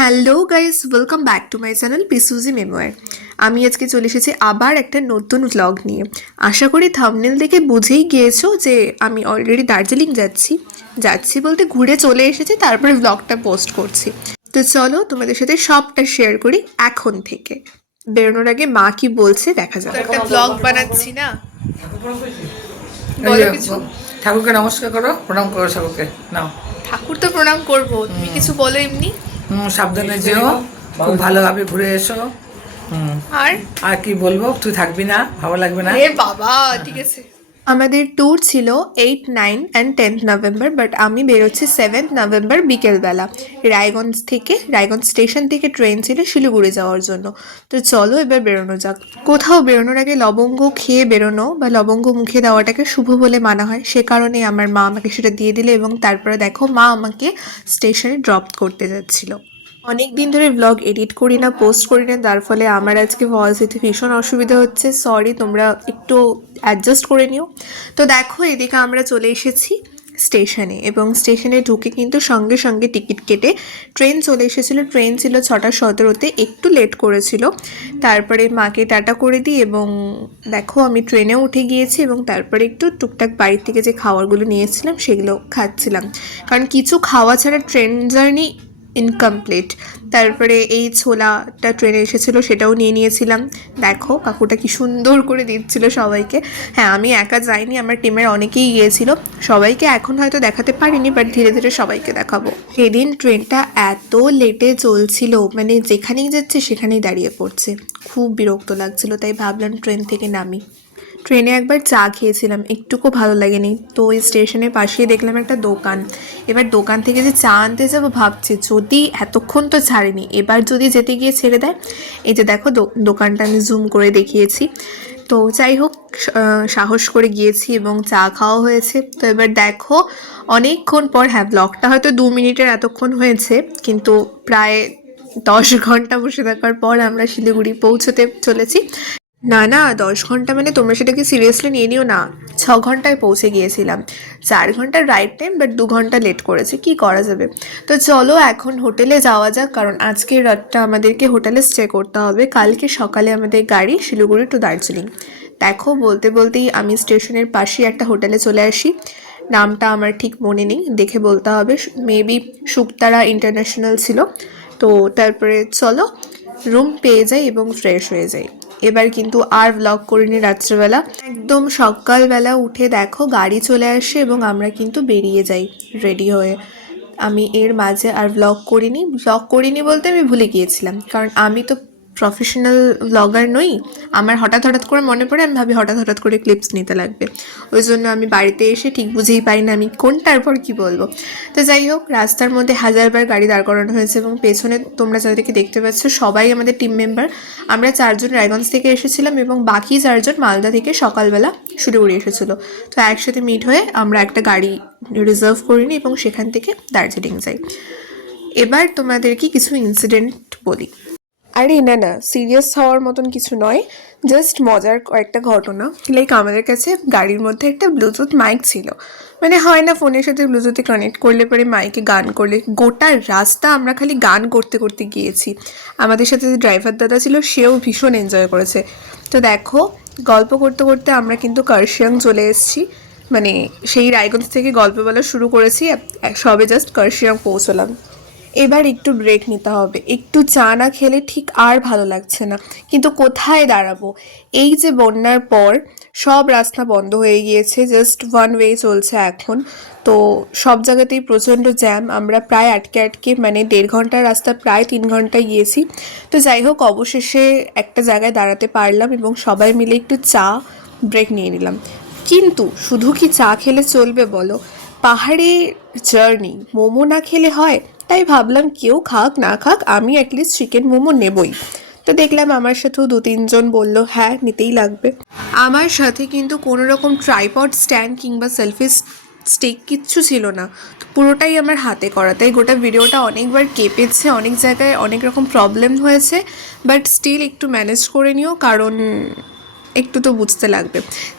Hello guys, welcome back to my channel Pisuji Memoir. আমি আজকে চলে এসেছি আবার একটা নতুন ভ্লগ নিয়ে। আশা করি থাম্বনেল দেখে বুঝেই গিয়েছো যে আমি অলরেডি দার্জিলিং যাচ্ছি। যাচ্ছি বলতে ঘুরে চলে এসেছি, তারপরে ভ্লগটা পোস্ট করছি। তো চলো তোমাদের সাথে সবটা শেয়ার করি এখন থেকে। বেরোনোর আগে মা কি বলছে দেখা যাক। একটা ভ্লগ বানাচ্ছি না, বলো কিছু। ঠাকুরকে নমস্কার করো, প্রণাম করো ঠাকুরকে। নাও। ঠাকুর তো প্রণাম করবো, তুমি কিছু বলো এমনি। সাবধানে যেও, খুব ভালোভাবে ঘুরে এসো। আর আর কি বলবো, তুই থাকবি না, ভালো লাগবে না। এ বাবা, ঠিক আছে। আমাদের ট্যুর ছিল 8, 9 অ্যান্ড 10th নভেম্বর, বাট আমি বেরোচ্ছি 7th নভেম্বর বিকেলবেলা। রায়গঞ্জ স্টেশন থেকে ট্রেন ছিল শিলিগুড়ি যাওয়ার জন্য। তো চলো এবার বেরোনো যাক। কোথাও বেরোনোর আগে লবঙ্গ খেয়ে বেরোনো বা লবঙ্গ মুখে দেওয়াটাকে শুভ বলে মানা হয়, সে কারণে আমার মা আমাকে সেটা দিয়ে দিলে এবং তারপরে দেখো মা আমাকে স্টেশনে ড্রপ করতে যাচ্ছিল। অনেক দিন ধরে ব্লগ এডিট করি না, পোস্ট করি না, তার ফলে আমার আজকে ভয়েস দিতে ভীষণ অসুবিধা হচ্ছে। সরি, তোমরা একটু অ্যাডজাস্ট করে নিও। তো দেখো এদিকে আমরা চলে এসেছি স্টেশনে, এবং স্টেশনে ঢুকে কিন্তু সঙ্গে সঙ্গে টিকিট কেটে ট্রেন চলে এসেছিলো। ট্রেন ছিল 6:17, একটু লেট করেছিল। তারপরে মাকে টাটা করে দিই এবং দেখো আমি ট্রেনে উঠে গিয়েছি এবং তারপরে একটু টুকটাক বাড়ির থেকে যে খাবারগুলো নিয়েছিলাম সেগুলো খাচ্ছিলাম, কারণ কিছু খাওয়া ছাড়া ট্রেন জার্নি ইনকমপ্লিট। তারপরে এই ছোলাটা ট্রেনে এসেছিলো, সেটাও নিয়ে নিয়েছিলাম। দেখো কাকুটা কি সুন্দর করে দিচ্ছিল সবাইকে। হ্যাঁ, আমি একা যাইনি, আমার টিমের অনেকেই গিয়েছিল। সবাইকে এখন হয়তো দেখাতে পারিনি, বাট ধীরে ধীরে সবাইকে দেখাবো। সেদিন ট্রেনটা এত লেটে চলছিল, মানে যেখানেই যাচ্ছে সেখানেই দাঁড়িয়ে পড়ছে। খুব বিরক্ত লাগছিল, তাই ভাবলাম ট্রেন থেকে নামি। ট্রেনে একবার চা খেয়েছিলাম, একটুকু ভালো লাগেনি। তো ওই স্টেশনের পাশেই দেখলাম একটা দোকান। এবার দোকান থেকে যে চা আনতে যাবো ভাবছি, যদি এতক্ষণ তো ছাড়েনি, এবার যদি যেতে গিয়ে ছেড়ে দেয়। এই যে দেখো দোকানটা আমি জুম করে দেখিয়েছি। তো যাই হোক, সাহস করে গিয়েছি এবং চা খাওয়া হয়েছে। তো এবার দেখো অনেকক্ষণ পর, হ্যাঁ ব্লগটা হয়তো 2 মিনিটের এতক্ষণ হয়েছে, কিন্তু প্রায় 10 ঘন্টা বসে থাকার পর আমরা শিলিগুড়ি পৌঁছতে চলেছি। না না, 10 ঘন্টা মানে তোমরা সেটাকে সিরিয়াসলি নিয়ে নিও না। 6 ঘন্টায় পৌঁছে গিয়েছিলাম। 4 ঘন্টার রাইট টাইম, বাট 2 ঘন্টা লেট করেছে, কি করা যাবে। তো চলো এখন হোটেলে যাওয়া যাক, কারণ আজকের রাতটা আমাদেরকে হোটেলে স্টে করতে হবে। কালকে সকালে আমাদের গাড়ি শিলিগুড়ি টু দার্জিলিং। দেখো বলতে বলতেই আমি স্টেশনের পাশে একটা হোটেলে চলে আসি। নামটা আমার ঠিক মনে নেই, দেখে বলতে হবে। মেবি শুকতারা ইন্টারন্যাশনাল ছিল। তো তারপরে চলো রুম পেয়ে যাই এবং ফ্রেশ হয়ে যাই। এবার কিন্তু আর ব্লগ করিনি রাত্রেবেলা, একদম সকালবেলা উঠে দেখো গাড়ি চলে আসে এবং আমরা কিন্তু বেরিয়ে যাই রেডি হয়ে। আমি এর মাঝে আর ব্লগ করিনি বলতে আমি ভুলে গিয়েছিলাম, কারণ আমি তো প্রফেশনাল ব্লগার নই। আমার হঠাৎ হঠাৎ করে মনে পড়ে, আমি ভাবি হঠাৎ হঠাৎ করে ক্লিপস নিতে লাগবে। ওই জন্য আমি বাড়িতে এসে ঠিক বুঝেই পারি না আমি কোনটার পর কী বলবো। তো যাই হোক, রাস্তার মধ্যে হাজারবার গাড়ি দাঁড় করানো হয়েছে এবং পেছনে তোমরা যাদেরকে দেখতে পাচ্ছ সবাই আমাদের টিম মেম্বার। আমরা 4জন রায়গঞ্জ থেকে এসেছিলাম এবং বাকি 4জন মালদা থেকে সকালবেলা শিলিগুড়ি এসেছিলো। তো একসাথে মিট হয়ে আমরা একটা গাড়ি রিজার্ভ করিনি এবং সেখান থেকে দার্জিলিং যাই। এবার তোমাদেরকে কিছু ইনসিডেন্ট বলি। আরে না না, সিরিয়াস হওয়ার মতন কিছু নয়, জাস্ট মজার কয়েকটা ঘটনা। লাইক আমাদের কাছে গাড়ির মধ্যে একটা ব্লুটুথ মাইক ছিল। মানে হয় না ফোনের সাথে ব্লুটুথে কানেক্ট করলে পরে মাইকে গান করলে, গোটা রাস্তা আমরা খালি গান করতে করতে গিয়েছি। আমাদের সাথে যে ড্রাইভার দাদা ছিল সেও ভীষণ এনজয় করেছে। তো দেখো গল্প করতে করতে আমরা কিন্তু কার্শিয়াং চলে এসেছি। মানে সেই রায়গঞ্জ থেকে গল্প বলা শুরু করেছি, সবে জাস্ট কার্শিয়াং পৌঁছলাম। এবার একটু ব্রেক নিতে হবে, একটু চা না খেলে ঠিক আর ভালো লাগছে না। কিন্তু কোথায় দাঁড়াবো? এই যে বন্যার পর সব রাস্তা বন্ধ হয়ে গিয়েছে, জাস্ট ওয়ান ওয়ে চলছে এখন। তো সব জায়গাতেই প্রচণ্ড জ্যাম, আমরা প্রায় আটকে আটকে মানে 1.5 ঘন্টার রাস্তা প্রায় 3 ঘন্টায় গিয়েছি। তো যাই হোক, অবশেষে একটা জায়গায় দাঁড়াতে পারলাম এবং সবাই মিলে একটু চা ব্রেক নিয়ে নিলাম। কিন্তু শুধু কি চা খেলে চলবে বলো? পাহাড়ে জার্নি, মোমো না খেলে হয়? তাই ভাবলাম কেউ খাক না খাক, আমি অ্যাটলিস্ট চিকেন মোমো নেবই। তো দেখলাম আমার সাথেও 2-3 জন বলল হ্যাঁ নিতেই লাগবে। আমার সাথে কিন্তু কোনো রকম ট্রাইপড স্ট্যান্ড কিংবা সেলফি স্টিক কিচ্ছু ছিল না, পুরোটাই আমার হাতে করা। তাই গোটা ভিডিওটা অনেকবার কেঁপেছে, অনেক জায়গায় অনেক রকম প্রবলেম হয়েছে, বাট স্টিল একটু ম্যানেজ করে নিও, কারণ একটু তো বুঝতে লাগবে।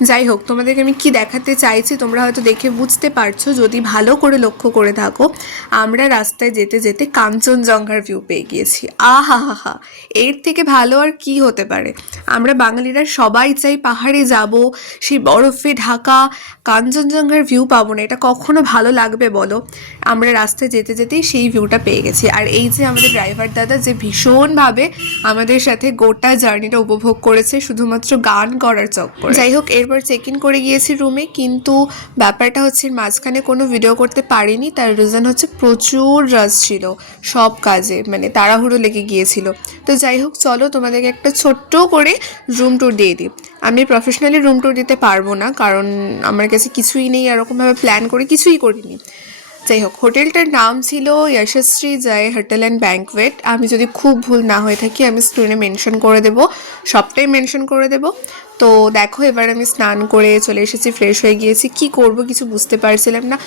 যাই হোক, তোমাদেরকে আমি কি দেখাতে চাইছি তোমরা হয়তো দেখে বুঝতে পারছো যদি ভালো করে লক্ষ্য করে থাকো। আমরা রাস্তায় যেতে যেতে কাঞ্চনজঙ্ঘার ভিউ পেয়ে গিয়েছি। আহা হা হা, এর থেকে ভালো আর কি হতে পারে। আমরা বাঙালিরা সবাই চাই পাহাড়ে যাব, সেই বরফে ঢাকা কাঞ্চনজঙ্ঘার ভিউ পাবো না, এটা কখনো ভালো লাগবে বলো? আমরা রাস্তায় যেতে যেতেই সেই ভিউটা পেয়ে গেছি। আর এই যে আমাদের ড্রাইভার দাদা যে ভীষণভাবে আমাদের সাথে গোটা জার্নিটা উপভোগ করেছে শুধুমাত্র গান করার চক্করে। যাই হোক, এরপর চেক ইন করে গিয়েছি রুমে, কিন্তু ব্যাপারটা হচ্ছে মাঝখানে কোনো ভিডিও করতে পারিনি। তার রিজন হচ্ছে প্রচুর রাশ ছিল সব কাজে, মানে তাড়াহুড়ো লেগে গিয়েছিল। তো যাই হোক, চলো তোমাদেরকে একটা ছোট্ট করে রুম ট্যুর দিয়ে দিই। আমি প্রফেশনালি রুম ট্যুর দিতে পারবো না, কারণ আমার কাছে কিছুই নেই, এরকমভাবে প্ল্যান করে কিছুই করিনি। যাই হোক, হোটেলটার নাম ছিল যশস্বী জয় হোটেল অ্যান্ড ব্যাঙ্কওয়েট। আমি যদি খুব ভুল না হয়ে থাকি আমি স্ক্রিনে মেনশন করে দেবো, সবটাই মেনশন করে দেবো। তো দেখো, এবার আমি স্নান করে চলে এসেছি, ফ্রেশ হয়ে গিয়েছি। কি করব কিছু বুঝতে পারছিলাম না।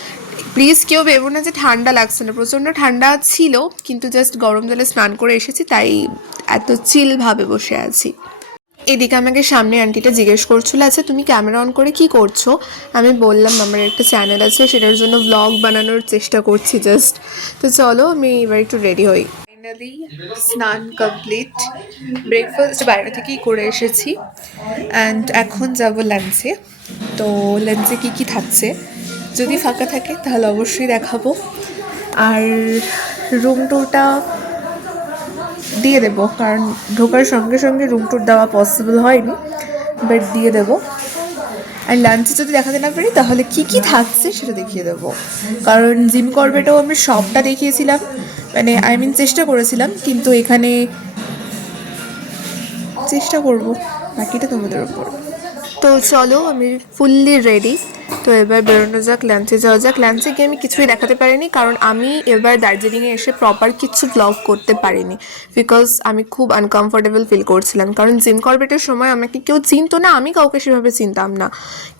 প্লিজ কেউ ভেবো না যে ঠান্ডা লাগছে না, প্রচণ্ড ঠান্ডা ছিল, কিন্তু জাস্ট গরম জলে স্নান করে এসেছি, তাই এত চিলভাবে বসে আছি। এদিকে আমাকে সামনে আন্টিটা জিজ্ঞেস করছিল, আচ্ছা তুমি ক্যামেরা অন করে কি করছো? আমি বললাম আমার একটা চ্যানেল আছে, সেটার জন্য ব্লগ বানানোর চেষ্টা করছি জাস্ট। তো চলো আমি এবার একটু রেডি হই। ফাইনালি স্নান কমপ্লিট, ব্রেকফাস্ট বাইরে থেকেই করে এসেছি, অ্যান্ড এখন যাব লাঞ্চে। তো লাঞ্চে কী কী থাকছে যদি ফাঁকা থাকে তাহলে অবশ্যই দেখাবো। আর রুম টুরটা দিয়ে দেবো, কারণ ঢোকার সঙ্গে সঙ্গে রুম ট্যুর দেওয়া পসিবল হয়নি, বাট দিয়ে দেবো। আর লাঞ্চে যদি দেখাতে না পারি তাহলে কী কী থাকছে সেটা দেখিয়ে দেবো, কারণ জিম করবেটাও আমি সবটা দেখিয়েছিলাম, মানে চেষ্টা করেছিলাম, কিন্তু এখানে চেষ্টা করব, বাকিটা তোমাদের উপর। তো চলো আমি ফুললি রেডি। তো এবার বেরোনো যাক, লাঞ্চে যাওয়া যাক। লাঞ্চে গিয়ে আমি কিছুই দেখাতে পারিনি, কারণ আমি এবার দার্জিলিংয়ে এসে প্রপার কিছু ব্লগ করতে পারিনি, বিকজ আমি খুব আনকমফোর্টেবল ফিল করছিলাম। কারণ জিম করবেটের সময় আমাকে কেউ চিনতো না, আমি কাউকে সেভাবে চিনতাম না,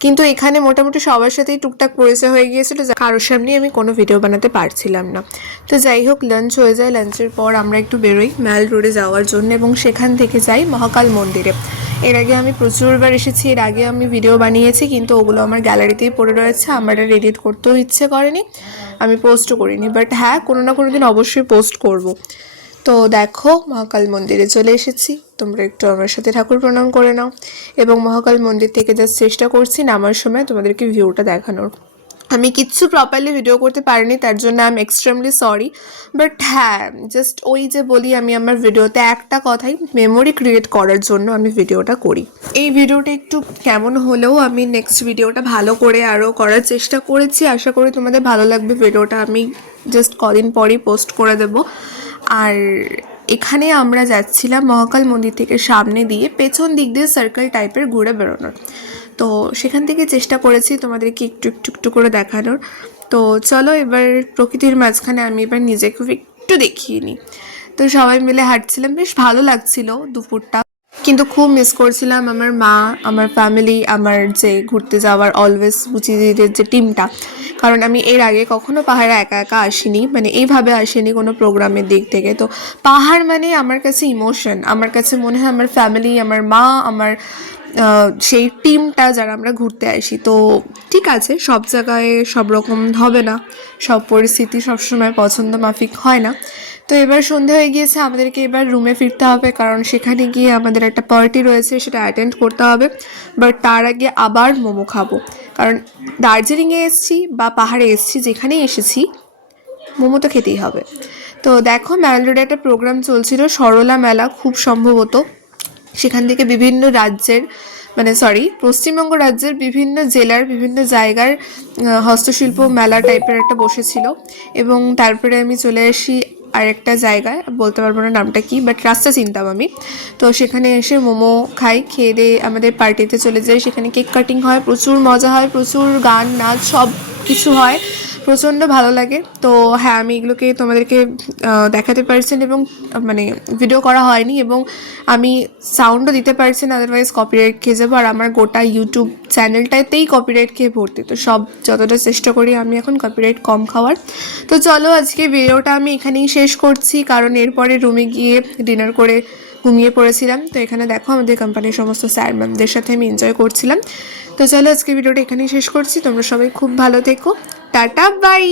কিন্তু এখানে মোটামুটি সবার সাথেই টুকটাক পরিচয় হয়ে গিয়েছিলো, কারোর সামনে আমি কোনো ভিডিও বানাতে পারছিলাম না। তো যাই হোক, লাঞ্চ হয়ে যায়, লাঞ্চের পর আমরা একটু বেরোই ম্যাল রোডে যাওয়ার জন্য, এবং সেখান থেকে যাই মহাকাল মন্দিরে। এর আগে আমি প্রচুরবার এসেছি, এর আগে আমি ভিডিও বানিয়েছি, কিন্তু ওগুলো আমার গ্যালারিতেই পড়ে রয়েছে, আমার আর এডিট করতেও ইচ্ছে করেনি, আমি পোস্টও করিনি, বাট হ্যাঁ কোনো না কোনো দিন অবশ্যই পোস্ট করব। তো দেখো, মহাকাল মন্দিরে চলে এসেছি, তোমরা একটু আমার সাথে ঠাকুর প্রণাম করে নাও, এবং মহাকাল মন্দির থেকে জাস্ট চেষ্টা করছি নামার সময় তোমাদেরকে ভিউটা দেখানোর। আমি কিচ্ছু প্রপারলি ভিডিও করতে পারিনি, তার জন্য I am extremely sorry, but হ্যাঁ জাস্ট ওই যে বলি আমি আমার ভিডিওতে একটা কথাই, মেমোরি ক্রিয়েট করার জন্য আমি ভিডিওটা করি। এই ভিডিওটা একটু কেমন হলেও আমি নেক্সট ভিডিওটা ভালো করে আরও করার চেষ্টা করেছি, আশা করি তোমাদের ভালো লাগবে ভিডিওটা। আমি জাস্ট কদিন পরই পোস্ট করে দেবো। আর এখানে আমরা যাচ্ছিলাম মহাকাল মন্দির থেকে সামনে দিয়ে পেছন দিক দিয়ে সার্কেল টাইপের ঘুরে বেরোনোর, তো সেখান থেকে চেষ্টা করেছি তোমাদেরকে একটু একটু একটু করে দেখানোর। তো চলো এবার প্রকৃতির মাঝখানে আমি এবার নিজেকে একটু দেখিয়ে নিই। তো সবাই মিলে হাঁটছিলাম, বেশ ভালো লাগছিল দুপুরটা, কিন্তু খুব মিস করছিলাম আমার মা, আমার ফ্যামিলি, আমার যে ঘুরতে যাওয়ার অলওয়েজ বুচিদের যে টিমটা, কারণ আমি এর আগে কখনো পাহাড়ে একা একা আসিনি, মানে এইভাবে আসিনি কোনো প্রোগ্রামের দিক থেকে। তো পাহাড় মানে আমার কাছে ইমোশন, আমার কাছে মনে হয় আমার ফ্যামিলি, আমার মা, আমার সেই টিমটা যারা আমরা ঘুরতে আসি। তো ঠিক আছে, সব জায়গায় সব রকম হবে না, সব পরিস্থিতি সবসময় পছন্দ মাফিক হয় না। তো এবার সন্ধে হয়ে গিয়েছে, আমাদেরকে এবার রুমে ফিরতে হবে, কারণ সেখানে গিয়ে আমাদের একটা পার্টি রয়েছে, সেটা অ্যাটেন্ড করতে হবে। বাট তার আগে আবার মোমো খাবো, কারণ দার্জিলিংয়ে এসেছি বা পাহাড়ে এসেছি, যেখানেই এসেছি মোমো তো খেতেই হবে। তো দেখো, ম্যাল রোডে একটা প্রোগ্রাম চলছিল, সরলা মেলা খুব সম্ভবত, সেখান থেকে বিভিন্ন রাজ্যের, মানে সরি পশ্চিমবঙ্গ রাজ্যের বিভিন্ন জেলার বিভিন্ন জায়গার হস্তশিল্প মেলা টাইপের একটা বসেছিল। এবং তারপরে আমি চলে আসি আরেকটা জায়গায়, বলতে পারবো না নামটা কি, বাট রাস্তা চিনতাম আমি। তো সেখানে এসে মোমো খাই, খেয়ে দিয়ে আমাদের পার্টিতে চলে যাই, সেখানে কেক কাটিং হয়, প্রচুর মজা হয়, প্রচুর গান নাচ সব কিছু হয়, প্রচণ্ড ভালো লাগে। তো হ্যাঁ, আমি এগুলোকে তোমাদেরকে দেখাতে পারছি না, এবং মানে ভিডিও করা হয়নি, এবং আমি সাউন্ডও দিতে পারছি না, আদারওয়াইজ কপিরাইট খেয়ে যাবো, আর আমার গোটা ইউটিউব চ্যানেলটাতেই কপিরাইট খেয়ে ভর্তি। তো সব যতটা চেষ্টা করি আমি এখন কপিরাইট কম খাওয়ার। তো চলো আজকে ভিডিওটা আমি এখানেই শেষ করছি, কারণ এরপরে রুমে গিয়ে ডিনার করে ঘুমিয়ে পড়েছিলাম। তো এখানে দেখো আমাদের কোম্পানির সমস্ত স্যার ম্যামদের সাথে আমি এনজয় করছিলাম। তো চলো আজকে ভিডিওটা এখানেই শেষ করছি। তোমরা সবাই খুব ভালো থেকো। Tata bye.